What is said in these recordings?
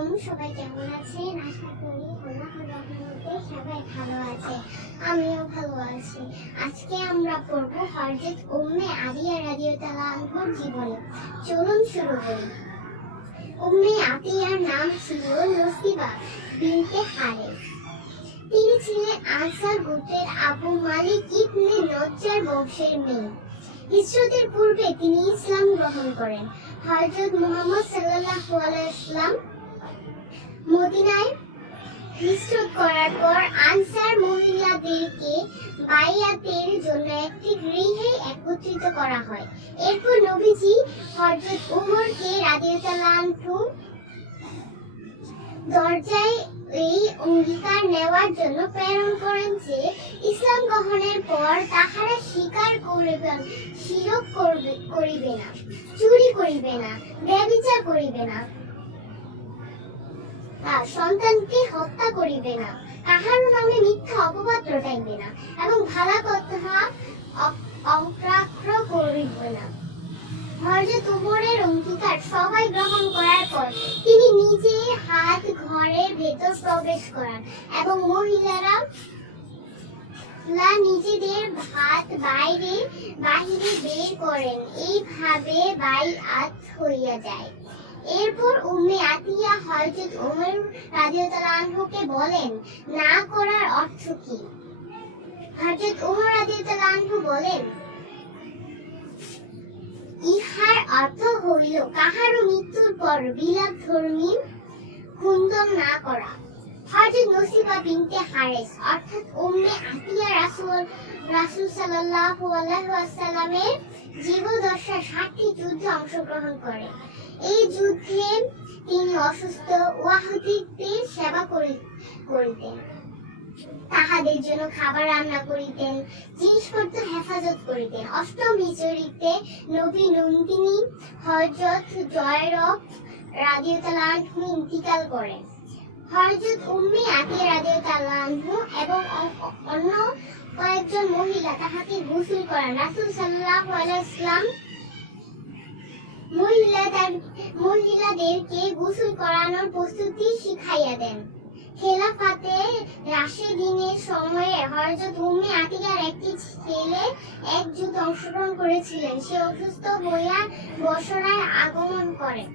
আলাইকুম সবাই কেমন আছেন? আশা করি আল্লাহর রহমতে সবাই ভালো আছে, আমিও ভালো আছি। আজকে আমরা পড়ব হযরত উম্মে আদিয়া রাদিয়াল্লাহু আনহার জীবনী। চলুন শুরু করি। উম্মে আতিয়ার নাম ছিল নসিবা বিনতে হারেস তিনি ছিলেন আনসার গোত্রের আবু মালিক ইবনে নজ্জার বংশের মেয়ে। হিজরতের পূর্বে তিনি ইসলাম গ্রহণ করেন। হযরত মুহাম্মদ সাল্লাল্লাহু আলাইহি মদিনায় হিজরত করার পর আনসার মহিলাদেরকে বাইয়াতের জন্য একটি গৃহে একত্রিত করা হয়। এরপর নবীজি হযরত উমরকে রাদিয়াল্লাহু দরজায় এই অঙ্গীকার নেওয়ার জন্য প্রেরণ করেন যে, ইসলাম গ্রহণের পর তাহারা স্বীকার করিবে শিরক করবে, করিবে না, চুরি করিবে না, ব্যভিচার করিবে না। সন্তানকে হত্যা করিবে না। কাহারও নামে মিথ্যা অপবাদ রটাইবে না এবং ভালা কথা অগ্রাহ্য করিবে না। হযরত উমরের অঙ্গীকার সবাই গ্রহণ করার পর তিনি নিজে হাত ঘরের ভেতর প্রবেশ করান এবং মহিলারা নিজেদের ভাত বাইরে, বাহিরে বের করেন। এইভাবে বাইআত হইয়া যায়। এরপর উম্মে আতিয়া হযরত ওমর রাদিয়াল্লাহু আনহুকে বলেন, না করার অর্থ কি? হযরত ওমর রাদিয়াল্লাহু আনহু বলেন, ইহার অর্থ হইল কাহারও মৃত্যুর পর বিলাপ ধর্মী কুন্দন না করা। হযরত নসিবা বিনতে হারেস, অর্থাৎ উম্মে আতিয়া রাসূল রাসূল সাল্লাল্লাহু আলাইহি ওয়াসাল্লামের জীবদ্দশা ষাটটি যুদ্ধে অংশগ্রহণ করে। এই যুদ্ধে তিনি অসুস্থ ওয়াহদিকদের সেবা করি- করিতেন। তাহাদের জন্য খাবার রান্না করিতেন, জিনিসপত্র হেফাজত করিতেন। অষ্টম হিজরিতে নবী নন্দিনী হযরত জয়রব রাদিয়াল্লাহু ইন্তিকাল করেন। হযরত উম্মে আতিয়া রাদিয়াল্লাহু এবং অন্য কয়েকজন মহিলা তাহাকে গোসল করান। রাসূল সাল্লাল্লাহু আলাইহি মহিলাদেরকে গোসল করানোর প্রস্তুতি শিখাইয়া দেন। খেলাফাতে রাশেদিনের সময়ে হযরত উম্মে আতিকার একটি ছেলে এক যুদ্ধ অংশগ্রহণ করেছিলেন। সে অসুস্থ হইয়া বসরায় আগমন করেন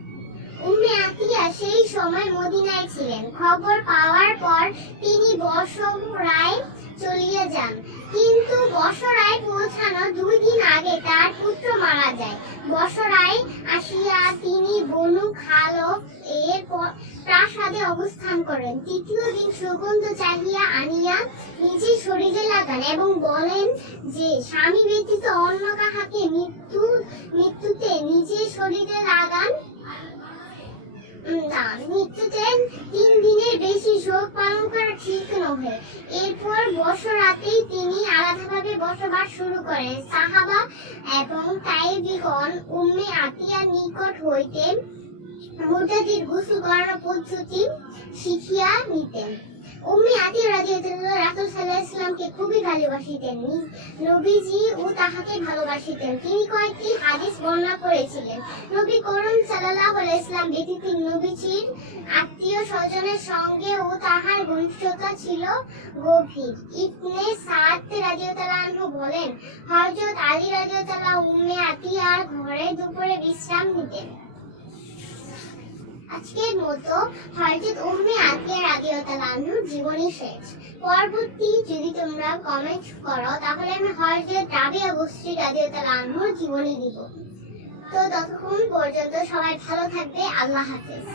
উম্মে আতিয়া সেই সময় মদিনায় ছিলেন। খবর পাওয়ার পর তিনি বসরায় চলিয়ে যান। কিন্তু বসরায় পৌঁছানোর দুই দিন আগে তার পুত্র মারা যায়। বসরায় আসিয়া তিনি বনু খালক এর প্রাসাদে অবস্থান করেন। তৃতীয় দিন সুগন্ধ চাহিয়া আনিয়া নিজের শরীরে লাগান এবং বলেন যে, স্বামী ব্যতীত অন্য কাহাকে মৃত্যু, মৃত্যুতে নিজের শরীরে লাগান? না, মৃত্যুতে তিন দিনের বেশি শোক ঠিক নহে এরপর বসরাতেই তিনি আলাদাভাবে বসবাস শুরু করেন। সাহাবা এবং তাইবিগণ উম্মে আতিয়ার নিকট হইতে মুরতাদির গোসল করার পদ্ধতি শিখিয়া নিতেন। উম্মে আতিয়া রাসূল সাল্লাল্লাহু খুবই ভালোবাসিতেন নবীজি ও তাহাকে ভালোবাসিতেন তিনি কয়েকটি হাদিস বর্ণনা করেছিলেন। নবী সাল্লাল্লাহু আলাইহি ব্যতীত নবীজির আত্মীয় স্বজনের সঙ্গে ও তাহার ঘনিষ্ঠতা ছিল গভীর। ইবনে সাদ রাদিয়াল্লাহু বলেন, হযরত আলী রাদিয়াল্লাহু উম্মে আতিয়ার ঘরে দুপুরে বিশ্রাম নিতেন। আজকের মতো হযরত উম্মে রাদিয়াল্লাহু জীবনী শেষ পরবর্তী যদি তোমরা কমেন্ট করো, তাহলে আমি হযরত রাবিয়া অবশ্যই রাদিয়াল্লাহু আনহুর জীবনী দিব। তো ততক্ষণ পর্যন্ত সবাই ভালো থাকবে, আল্লাহ হাফেজ।